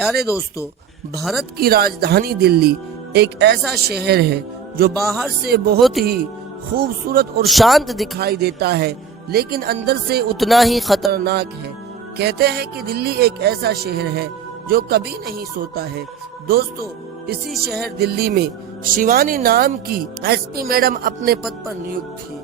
प्यारे दोस्तों, भारत की राजधानी दिल्ली एक ऐसा शहर है जो बाहर से बहुत ही खूबसूरत और शांत दिखाई देता है, लेकिन अंदर से उतना ही खतरनाक है। कहते हैं कि दिल्ली एक ऐसा शहर है जो कभी नहीं सोता है। दोस्तों, इसी शहर दिल्ली में शिवानी नाम की एसपी मैडम अपने पद पर नियुक्त थी।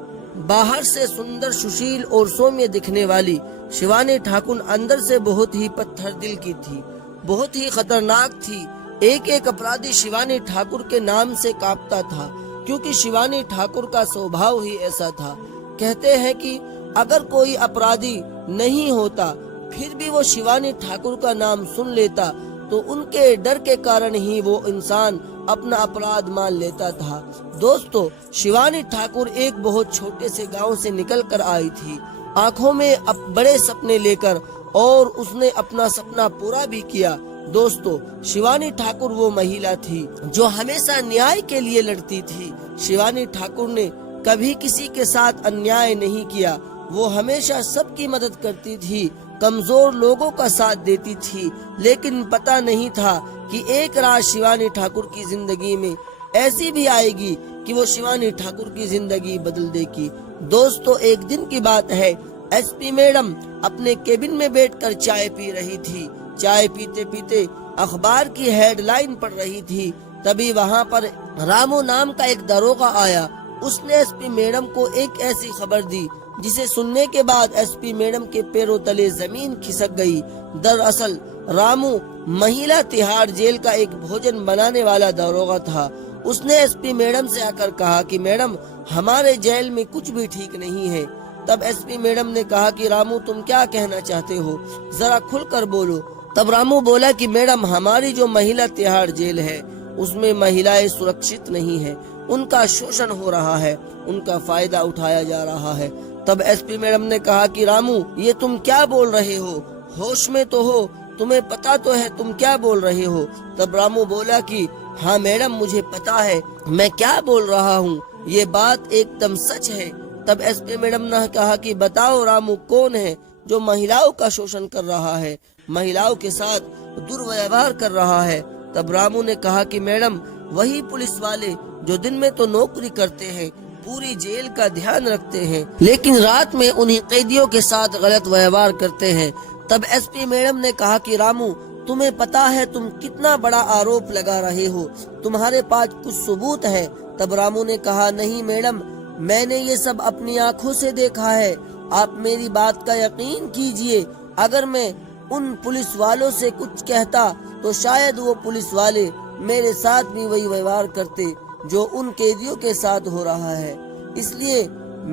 बाहर से सुंदर, सुशील और सौम्य दिखने वाली शिवानी ठाकुर अंदर से बहुत ही पत्थर दिल की थी, बहुत ही खतरनाक थी। एक एक अपराधी शिवानी ठाकुर के नाम से कांपता था, क्योंकि शिवानी ठाकुर का स्वभाव ही ऐसा था। कहते हैं कि अगर कोई अपराधी नहीं होता फिर भी वो शिवानी ठाकुर का नाम सुन लेता तो उनके डर के कारण ही वो इंसान अपना अपराध मान लेता था। दोस्तों, शिवानी ठाकुर एक बहुत छोटे से गांव से निकल कर आई थी, आंखों में बड़े सपने लेकर, और उसने अपना सपना पूरा भी किया। दोस्तों, शिवानी ठाकुर वो महिला थी जो हमेशा न्याय के लिए लड़ती थी। शिवानी ठाकुर ने कभी किसी के साथ अन्याय नहीं किया। वो हमेशा सबकी मदद करती थी, कमजोर लोगों का साथ देती थी। लेकिन पता नहीं था कि एक रात शिवानी ठाकुर की जिंदगी में ऐसी भी आएगी कि वो शिवानी ठाकुर की जिंदगी बदल देगी। दोस्तों, एक दिन की बात है, एसपी मैडम अपने केबिन में बैठकर चाय पी रही थी। चाय पीते पीते अखबार की हेडलाइन पढ़ रही थी। तभी वहाँ पर रामू नाम का एक दरोगा आया। उसने एसपी मैडम को एक ऐसी खबर दी जिसे सुनने के बाद एसपी मैडम के पैरों तले जमीन खिसक गई। दरअसल रामू महिला तिहाड़ जेल का एक भोजन बनाने वाला दरोगा था। उसने एसपी मैडम से आकर कहा कि मैडम, हमारे जेल में कुछ भी ठीक नहीं है। तब एसपी मैडम ने कहा कि रामू, तुम क्या कहना चाहते हो, जरा खुलकर बोलो। तब रामू बोला कि मैडम, हमारी जो महिला तिहाड़ जेल है उसमें महिलाएं सुरक्षित नहीं है, उनका शोषण हो रहा है, उनका फायदा उठाया जा रहा है। तब एसपी मैडम ने कहा कि रामू, ये तुम क्या बोल रहे हो, होश में तो हो, तुम्हें पता तो है तुम क्या बोल रहे हो। तब रामू बोला कि हाँ मैडम, मुझे पता है मैं क्या बोल रहा हूँ, ये बात एकदम सच है। तब एसपी मैडम ने कहा कि बताओ रामू, कौन है जो महिलाओं का शोषण कर रहा है, महिलाओं के साथ दुर्व्यवहार कर रहा है। तब रामू ने कहा कि मैडम, वही पुलिस वाले जो दिन में तो नौकरी करते हैं, पूरी जेल का ध्यान रखते हैं, लेकिन रात में उन्हीं कैदियों के साथ गलत व्यवहार करते हैं। तब एसपी मैडम ने कहा कि रामू, तुम्हें पता है तुम कितना बड़ा आरोप लगा रहे हो, तुम्हारे पास कुछ सबूत है। तब रामू ने कहा, नहीं मैडम, मैंने ये सब अपनी आंखों से देखा है, आप मेरी बात का यकीन कीजिए। अगर मैं उन पुलिस वालों से कुछ कहता तो शायद वो पुलिस वाले मेरे साथ भी वही व्यवहार करते जो उन कैदियों के साथ हो रहा है। इसलिए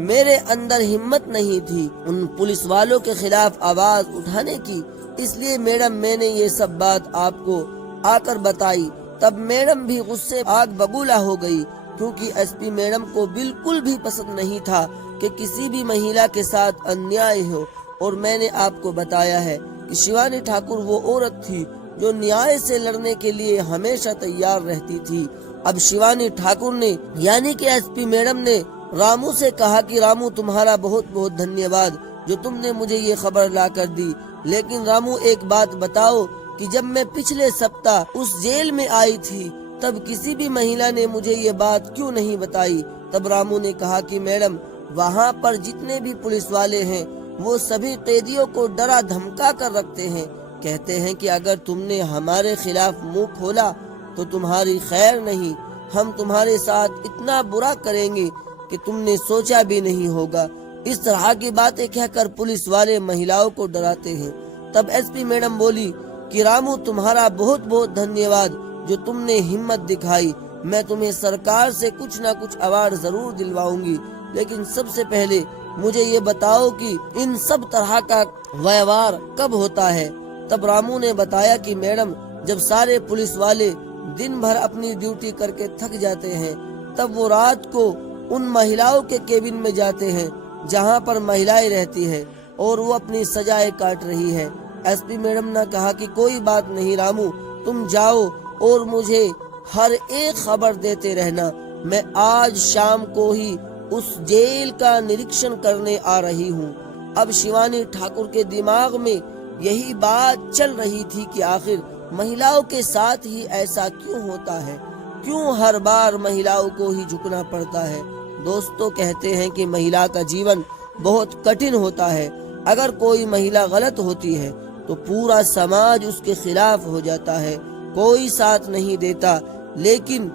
मेरे अंदर हिम्मत नहीं थी उन पुलिस वालों के खिलाफ आवाज उठाने की। इसलिए मैडम, मैंने ये सब बात आपको आकर बताई। तब मैडम भी गुस्से आग बबूला हो गई, क्योंकि एसपी मैडम को बिल्कुल भी पसंद नहीं था कि किसी भी महिला के साथ अन्याय हो। और मैंने आपको बताया है कि शिवानी ठाकुर वो औरत थी जो न्याय से लड़ने के लिए हमेशा तैयार रहती थी। अब शिवानी ठाकुर ने, यानी कि एसपी मैडम ने रामू से कहा कि रामू, तुम्हारा बहुत बहुत धन्यवाद जो तुमने मुझे ये खबर ला कर दी। लेकिन रामू, एक बात बताओ कि जब मैं पिछले सप्ताह उस जेल में आई थी तब किसी भी महिला ने मुझे ये बात क्यों नहीं बताई। तब रामू ने कहा कि मैडम, वहाँ पर जितने भी पुलिस वाले हैं वो सभी कैदियों को डरा धमका कर रखते हैं। कहते हैं कि अगर तुमने हमारे खिलाफ मुंह खोला तो तुम्हारी खैर नहीं, हम तुम्हारे साथ इतना बुरा करेंगे कि तुमने सोचा भी नहीं होगा। इस तरह की बातें कहकर पुलिस वाले महिलाओं को डराते हैं। तब एसपी मैडम बोली कि रामू, तुम्हारा बहुत बहुत धन्यवाद जो तुमने हिम्मत दिखाई। मैं तुम्हें सरकार से कुछ ना कुछ अवार्ड जरूर दिलवाऊंगी, लेकिन सबसे पहले मुझे ये बताओ कि इन सब तरह का व्यवहार कब होता है। तब रामू ने बताया कि मैडम, जब सारे पुलिस वाले दिन भर अपनी ड्यूटी करके थक जाते हैं, तब वो रात को उन महिलाओं के केबिन में जाते हैं जहां पर महिलाएं रहती हैं और वो अपनी सजाएं काट रही है। एसपी मैडम ने कहा कि कोई बात नहीं रामू, तुम जाओ और मुझे हर एक खबर देते रहना। मैं आज शाम को ही उस जेल का निरीक्षण करने आ रही हूँ। अब शिवानी ठाकुर के दिमाग में यही बात चल रही थी कि आखिर महिलाओं के साथ ही ऐसा क्यों होता है? क्यों हर बार महिलाओं को ही झुकना पड़ता है? दोस्तों, कहते हैं कि महिला का जीवन बहुत कठिन होता है। अगर कोई महिला गलत होती है तो पूरा समाज उसके खिलाफ हो जाता है, कोई साथ नहीं देता। लेकिन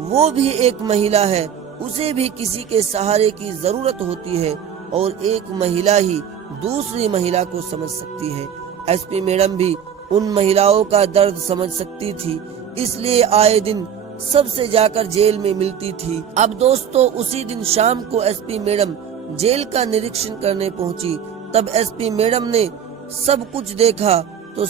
वो भी एक महिला है, उसे भी किसी के सहारे की जरूरत होती है और एक महिला ही दूसरी महिला को समझ सकती है। एसपी मैडम भी उन महिलाओं का दर्द समझ सकती थी, इसलिए आए दिन सबसे जाकर जेल में मिलती थी। अब दोस्तों, उसी दिन शाम को एसपी मैडम जेल का निरीक्षण करने पहुंची। तब एसपी मैडम ने सब कुछ देखा तो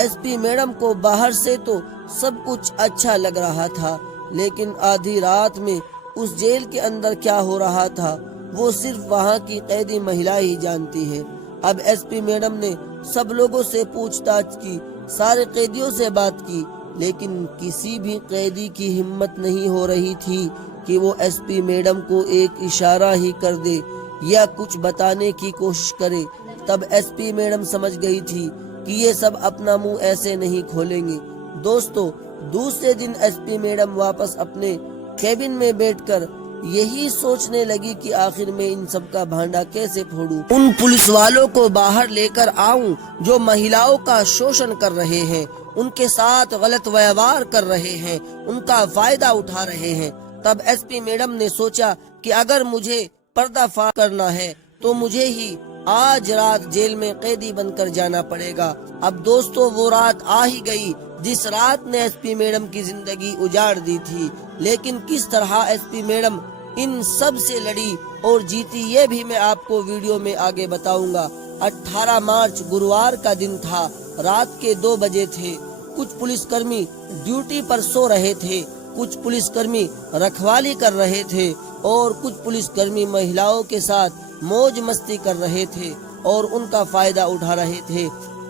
एसपी मैडम को बाहर से तो सब कुछ अच्छा लग रहा था, लेकिन आधी रात में उस जेल के अंदर क्या हो रहा था वो सिर्फ वहाँ की कैदी महिला ही जानती है। अब एसपी मैडम ने सब लोगों से पूछताछ की, सारे कैदियों से बात की, लेकिन किसी भी कैदी की हिम्मत नहीं हो रही थी कि वो एसपी मैडम को एक इशारा ही कर दे या कुछ बताने की कोशिश करे। तब एसपी मैडम समझ गई थी कि ये सब अपना मुंह ऐसे नहीं खोलेंगे। दोस्तों, दूसरे दिन एसपी मैडम वापस अपने केबिन में बैठकर यही सोचने लगी कि आखिर में इन सब का भांडा कैसे फोड़ूं, उन पुलिस वालों को बाहर लेकर आऊं जो महिलाओं का शोषण कर रहे हैं, उनके साथ गलत व्यवहार कर रहे हैं, उनका फायदा उठा रहे हैं। तब एसपी मैडम ने सोचा कि अगर मुझे पर्दाफाश करना है तो मुझे ही आज रात जेल में कैदी बनकर जाना पड़ेगा। अब दोस्तों, वो रात आ ही गई जिस रात ने एसपी मैडम की जिंदगी उजाड़ दी थी। लेकिन किस तरह एसपी मैडम इन सब से लड़ी और जीती, ये भी मैं आपको वीडियो में आगे बताऊंगा। 18 मार्च गुरुवार का दिन था, रात के 2 बजे थे। कुछ पुलिसकर्मी ड्यूटी पर सो रहे थे, कुछ पुलिसकर्मी रखवाली कर रहे थे और कुछ पुलिसकर्मी महिलाओं के साथ मौज मस्ती कर रहे थे और उनका फायदा उठा रहे थे।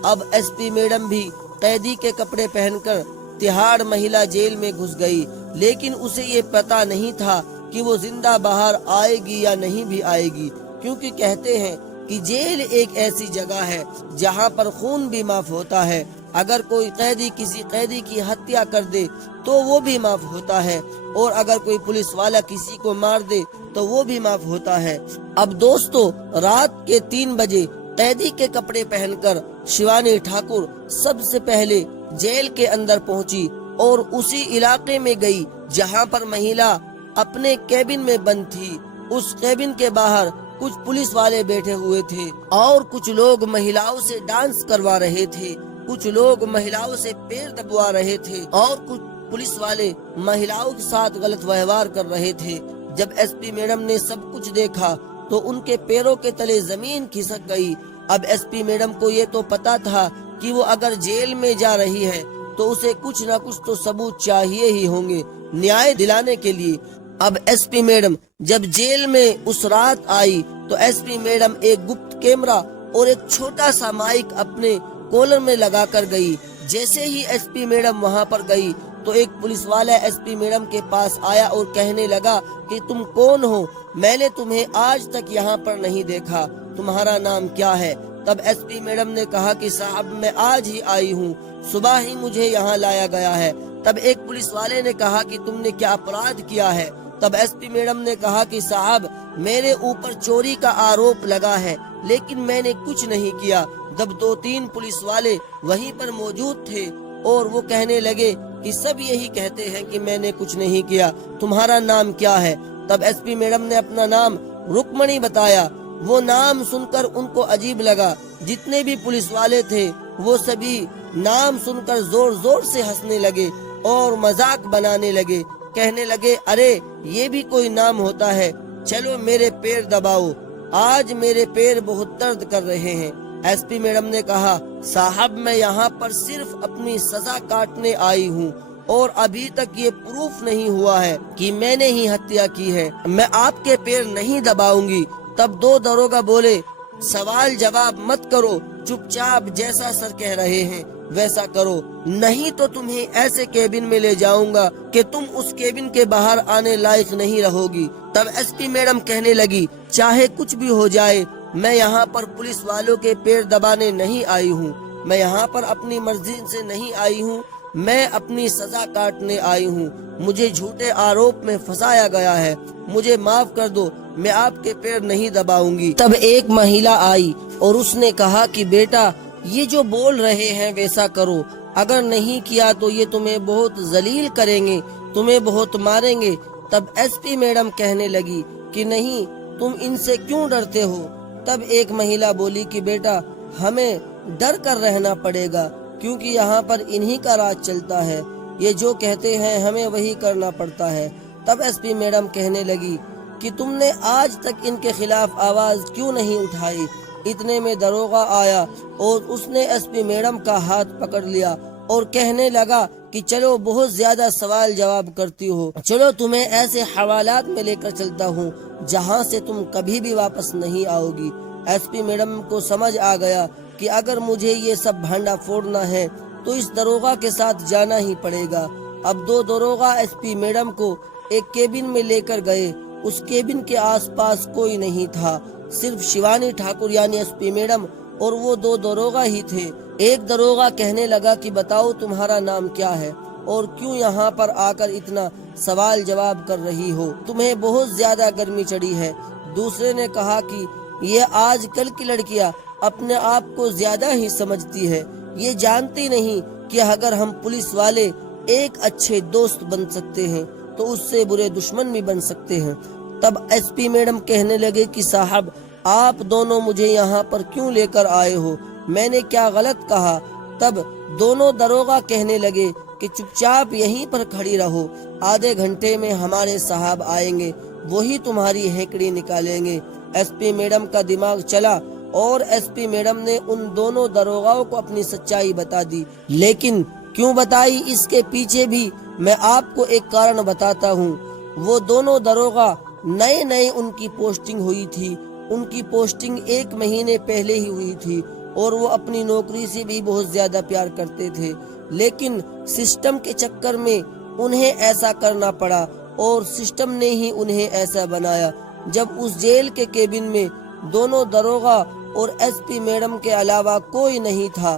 अब एसपी मैडम भी कैदी के कपड़े पहनकर तिहाड़ महिला जेल में घुस गई, लेकिन उसे ये पता नहीं था कि वो जिंदा बाहर आएगी या नहीं भी आएगी, क्योंकि कहते हैं कि जेल एक ऐसी जगह है जहां पर खून भी माफ होता है। अगर कोई कैदी किसी कैदी की हत्या कर दे तो वो भी माफ होता है, और अगर कोई पुलिस वाला किसी को मार दे तो वो भी माफ होता है। अब दोस्तों, रात के 3 बजे कैदी के कपड़े पहनकर शिवानी ठाकुर सबसे पहले जेल के अंदर पहुंची और उसी इलाके में गई जहां पर महिला अपने केबिन में बंद थी। उस केबिन के बाहर कुछ पुलिस वाले बैठे हुए थे और कुछ लोग महिलाओं से डांस करवा रहे थे, कुछ लोग महिलाओं से पैर दबवा रहे थे और कुछ पुलिस वाले महिलाओं के साथ गलत व्यवहार कर रहे थे। जब एसपी मैडम ने सब कुछ देखा तो उनके पैरों के तले जमीन खिसक गई। अब एसपी मैडम को ये तो पता था कि वो अगर जेल में जा रही है तो उसे कुछ न कुछ तो सबूत चाहिए ही होंगे न्याय दिलाने के लिए। अब एसपी मैडम जब जेल में उस रात आई तो एसपी मैडम एक गुप्त कैमरा और एक छोटा सा माइक अपने कॉलर में लगाकर गई। जैसे ही एसपी मैडम वहां पर गई तो एक पुलिस वाला एसपी मैडम के पास आया और कहने लगा कि तुम कौन हो, मैंने तुम्हें आज तक यहाँ पर नहीं देखा, तुम्हारा नाम क्या है? तब एसपी मैडम ने कहा कि साहब, मैं आज ही आई हूँ, सुबह ही मुझे यहाँ लाया गया है। तब एक पुलिस वाले ने कहा कि तुमने क्या अपराध किया है? तब एसपी मैडम ने कहा कि साहब, मेरे ऊपर चोरी का आरोप लगा है लेकिन मैंने कुछ नहीं किया। तब 2-3 पुलिस वाले वहीं पर मौजूद थे और वो कहने लगे कि सब यही कहते हैं कि मैंने कुछ नहीं किया, तुम्हारा नाम क्या है? तब एसपी मैडम ने अपना नाम रुक्मणी बताया। वो नाम सुनकर उनको अजीब लगा। जितने भी पुलिस वाले थे वो सभी नाम सुनकर जोर जोर से हंसने लगे और मजाक बनाने लगे, कहने लगे, अरे ये भी कोई नाम होता है, चलो मेरे पैर दबाओ, आज मेरे पैर बहुत दर्द कर रहे हैं। एसपी मैडम ने कहा, साहब, मैं यहाँ पर सिर्फ अपनी सजा काटने आई हूँ और अभी तक ये प्रूफ नहीं हुआ है कि मैंने ही हत्या की है, मैं आपके पैर नहीं दबाऊंगी। तब 2 दरोगा बोले, सवाल जवाब मत करो, चुपचाप जैसा सर कह रहे हैं वैसा करो, नहीं तो तुम्हें ऐसे केबिन में ले जाऊंगा कि तुम उस केबिन के बाहर आने लायक नहीं रहोगी। तब एसपी मैडम कहने लगी, चाहे कुछ भी हो जाए, मैं यहाँ पर पुलिस वालों के पैर दबाने नहीं आई हूँ, मैं यहाँ पर अपनी मर्जी से नहीं आई हूँ, मैं अपनी सजा काटने आई हूँ। मुझे झूठे आरोप में फंसाया गया है, मुझे माफ कर दो, मैं आपके पैर नहीं दबाऊंगी। तब एक महिला आई और उसने कहा कि बेटा, ये जो बोल रहे हैं वैसा करो, अगर नहीं किया तो ये तुम्हें बहुत जलील करेंगे, तुम्हें बहुत मारेंगे। तब एसपी मैडम कहने लगी कि नहीं, तुम इनसे क्यों डरते हो। तब एक महिला बोली कि बेटा, हमें डर कर रहना पड़ेगा, क्योंकि यहाँ पर इन्हीं का राज चलता है, ये जो कहते हैं हमें वही करना पड़ता है। तब एसपी मैडम कहने लगी कि तुमने आज तक इनके खिलाफ आवाज क्यों नहीं उठाई। इतने में दरोगा आया और उसने एसपी मैडम का हाथ पकड़ लिया और कहने लगा कि चलो, बहुत ज्यादा सवाल जवाब करती हो, चलो तुम्हें ऐसे हवालात में लेकर चलता हूँ जहाँ से तुम कभी भी वापस नहीं आओगी। एसपी मैडम को समझ आ गया कि अगर मुझे ये सब भांडा फोड़ना है तो इस दरोगा के साथ जाना ही पड़ेगा। अब दो दरोगा एसपी मैडम को एक केबिन में लेकर गए। उस केबिन के आसपास कोई नहीं था, सिर्फ शिवानी ठाकुर यानी एसपी मैडम और वो दो दरोगा ही थे। एक दरोगा कहने लगा कि बताओ तुम्हारा नाम क्या है और क्यों यहाँ पर आकर इतना सवाल जवाब कर रही हो, तुम्हें बहुत ज्यादा गर्मी चढ़ी है। दूसरे ने कहा कि ये आजकल की लड़कियाँ अपने आप को ज्यादा ही समझती है, ये जानती नहीं कि अगर हम पुलिस वाले एक अच्छे दोस्त बन सकते हैं तो उससे बुरे दुश्मन भी बन सकते हैं। तब एसपी मैडम कहने लगे कि साहब, आप दोनों मुझे यहाँ पर क्यों लेकर आए हो, मैंने क्या गलत कहा। तब दोनों दरोगा कहने लगे कि चुपचाप यहीं पर खड़ी रहो, आधे घंटे में हमारे साहब आएंगे, वही तुम्हारी हेकड़ी निकालेंगे। एसपी मैडम का दिमाग चला और एसपी मैडम ने उन दोनों दरोगाओं को अपनी सच्चाई बता दी। लेकिन क्यों बताई, इसके पीछे भी मैं आपको एक कारण बताता हूँ। वो दोनों दरोगा नए नए उनकी पोस्टिंग हुई थी, उनकी पोस्टिंग 1 महीने पहले ही हुई थी और वो अपनी नौकरी से भी बहुत ज्यादा प्यार करते थे, लेकिन सिस्टम के चक्कर में उन्हें ऐसा करना पड़ा और सिस्टम ने ही उन्हें ऐसा बनाया। जब उस जेल के केबिन में दोनों दरोगा और एसपी मैडम के अलावा कोई नहीं था,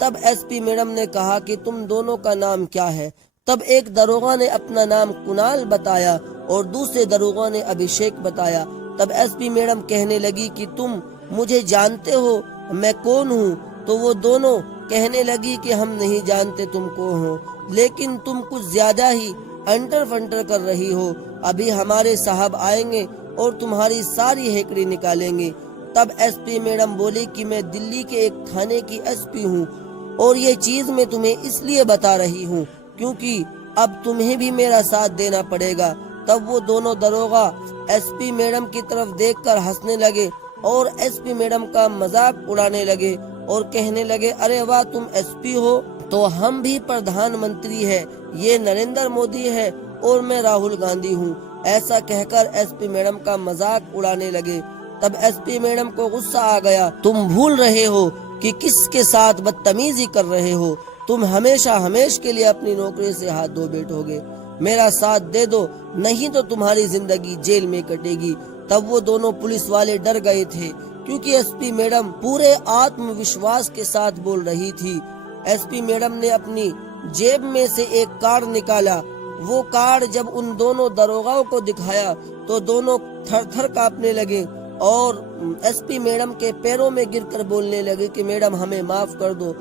तब एसपी मैडम ने कहा कि तुम दोनों का नाम क्या है। तब एक दरोगा ने अपना नाम कुणाल बताया और दूसरे दरोगा ने अभिषेक बताया। तब एसपी मैडम कहने लगी कि तुम मुझे जानते हो, मैं कौन हूँ। तो वो दोनों कहने लगी कि हम नहीं जानते तुम कौन हो, लेकिन तुम कुछ ज्यादा ही अंटर फंटर कर रही हो, अभी हमारे साहब आएंगे और तुम्हारी सारी हेकड़ी निकालेंगे। तब एसपी मैडम बोली कि मैं दिल्ली के एक थाने की एसपी हूँ और ये चीज मैं तुम्हें इसलिए बता रही हूँ क्योंकि अब तुम्हें भी मेरा साथ देना पड़ेगा। तब वो दोनों दरोगा एसपी मैडम की तरफ देखकर हंसने लगे और एसपी मैडम का मजाक उड़ाने लगे और कहने लगे, अरे वाह, तुम एसपी हो तो हम भी प्रधानमंत्री है, ये नरेंद्र मोदी है और मैं राहुल गांधी हूँ। ऐसा कहकर एसपी मैडम का मजाक उड़ाने लगे। तब एसपी मैडम को गुस्सा आ गया, तुम भूल रहे हो कि किसके साथ बदतमीजी कर रहे हो, तुम हमेशा हमेशा के लिए अपनी नौकरी से हाथ धो बैठोगे, मेरा साथ दे दो, नहीं तो तुम्हारी जिंदगी जेल में कटेगी। तब वो दोनों पुलिस वाले डर गए थे क्योंकि एसपी मैडम पूरे आत्मविश्वास के साथ बोल रही थी। एसपी मैडम ने अपनी जेब में से एक कार्ड निकाला। वो कार्ड जब उन दोनों दरोगाओं को दिखाया तो दोनों थर-थर कांपने लगे और एसपी मैडम के पैरों में गिरकर बोलने लगे कि मैडम, हमें माफ कर दो,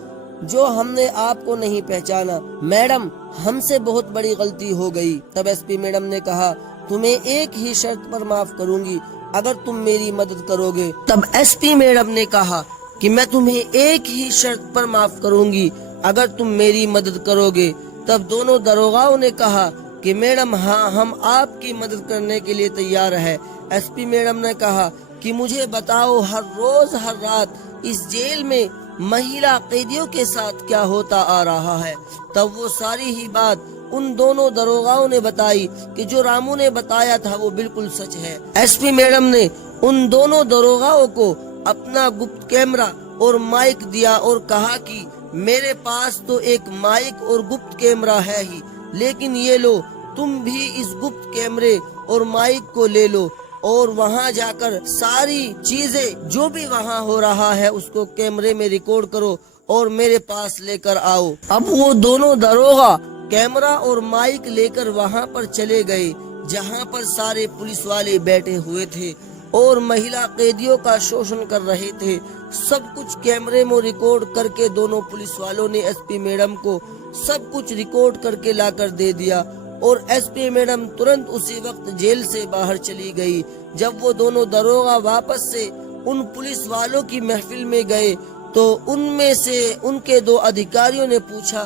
जो हमने आपको नहीं पहचाना, मैडम हमसे बहुत बड़ी गलती हो गई। तब एसपी मैडम ने कहा, तुम्हें एक ही शर्त पर माफ करूंगी, अगर तुम मेरी मदद करोगे। तब एसपी मैडम ने कहा कि मैं तुम्हें एक ही शर्त पर माफ करूंगी, अगर तुम मेरी मदद करोगे। तब दोनों दरोगाओं ने कहा कि मैडम, हाँ, हम आपकी मदद करने के लिए तैयार है। एसपी मैडम ने कहा कि मुझे बताओ, हर रोज हर रात इस जेल में महिला कैदियों के साथ क्या होता आ रहा है। तब वो सारी ही बात उन दोनों दरोगाओं ने बताई कि जो रामू ने बताया था वो बिल्कुल सच है। एसपी मैडम ने उन दोनों दरोगाओं को अपना गुप्त कैमरा और माइक दिया और कहा कि मेरे पास तो एक माइक और गुप्त कैमरा है ही, लेकिन ये लो, तुम भी इस गुप्त कैमरे और माइक को ले लो और वहाँ जाकर सारी चीजें जो भी वहाँ हो रहा है उसको कैमरे में रिकॉर्ड करो और मेरे पास लेकर आओ। अब वो दोनों दरोगा कैमरा और माइक लेकर वहाँ पर चले गए जहाँ पर सारे पुलिस वाले बैठे हुए थे और महिला कैदियों का शोषण कर रहे थे। सब कुछ कैमरे में रिकॉर्ड करके दोनों पुलिस वालों ने एसपी मैडम को सब कुछ रिकॉर्ड करके लाकर दे दिया और एसपी मैडम तुरंत उसी वक्त जेल से बाहर चली गई। जब वो दोनों दरोगा वापस से उन पुलिस वालों की महफिल में गए तो उनमें से उनके दो अधिकारियों ने पूछा,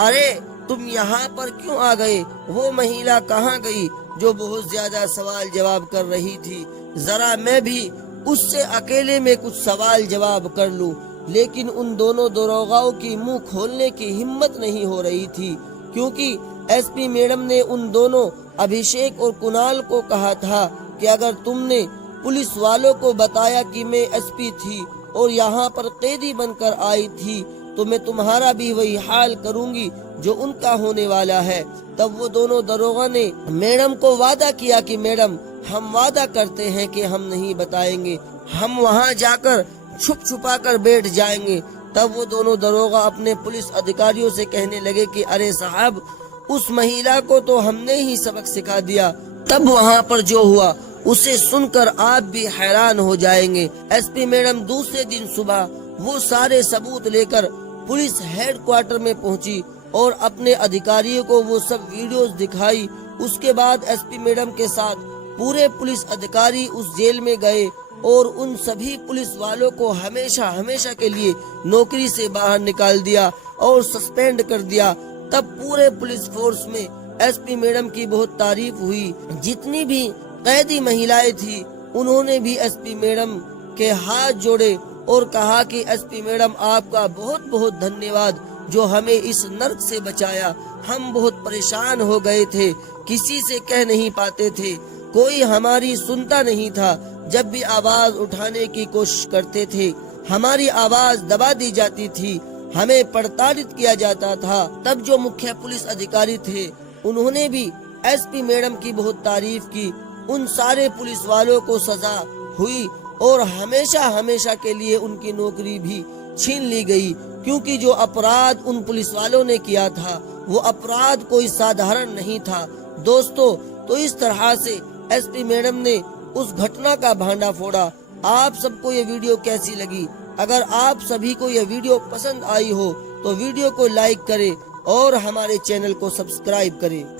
अरे तुम यहाँ पर क्यों आ गए? वो महिला कहाँ गई जो बहुत ज्यादा सवाल जवाब कर रही थी? जरा मैं भी उससे अकेले में कुछ सवाल जवाब कर लूं। लेकिन उन दोनों दरोगाओं की मुंह खोलने की हिम्मत नहीं हो रही थी, क्योंकि एसपी मैडम ने उन दोनों अभिषेक और कुणाल को कहा था कि अगर तुमने पुलिस वालों को बताया कि मैं एसपी थी और यहाँ पर कैदी बनकर आई थी तो मैं तुम्हारा भी वही हाल करूंगी जो उनका होने वाला है। तब वो दोनों दरोगा ने मैडम को वादा किया कि मैडम हम वादा करते हैं कि हम नहीं बताएंगे, हम वहाँ जाकर छुप छुपा कर बैठ जाएंगे। तब वो दोनों दरोगा अपने पुलिस अधिकारियों से कहने लगे कि अरे साहब, उस महिला को तो हमने ही सबक सिखा दिया। तब वहाँ पर जो हुआ उसे सुनकर आप भी हैरान हो जाएंगे। एसपी मैडम दूसरे दिन सुबह वो सारे सबूत लेकर पुलिस हेडक्वार्टर में पहुंची और अपने अधिकारियों को वो सब वीडियोस दिखाई। उसके बाद एसपी मैडम के साथ पूरे पुलिस अधिकारी उस जेल में गए और उन सभी पुलिस वालों को हमेशा हमेशा के लिए नौकरी से बाहर निकाल दिया और सस्पेंड कर दिया। तब पूरे पुलिस फोर्स में एसपी मैडम की बहुत तारीफ हुई। जितनी भी कैदी महिलाएं थी उन्होंने भी एसपी मैडम के हाथ जोड़े और कहा कि एसपी मैडम आपका बहुत बहुत धन्यवाद जो हमें इस नर्क से बचाया। हम बहुत परेशान हो गए थे, किसी से कह नहीं पाते थे, कोई हमारी सुनता नहीं था। जब भी आवाज उठाने की कोशिश करते थे हमारी आवाज दबा दी जाती थी, हमें प्रताड़ित किया जाता था। तब जो मुख्य पुलिस अधिकारी थे उन्होंने भी एसपी मैडम की बहुत तारीफ की। उन सारे पुलिस वालों को सजा हुई और हमेशा हमेशा के लिए उनकी नौकरी भी छीन ली गई, क्योंकि जो अपराध उन पुलिस वालों ने किया था वो अपराध कोई साधारण नहीं था। दोस्तों, तो इस तरह से एसपी मैडम ने उस घटना का भांडा फोड़ा। आप सबको ये वीडियो कैसी लगी? अगर आप सभी को ये वीडियो पसंद आई हो तो वीडियो को लाइक करें और हमारे चैनल को सब्सक्राइब करें।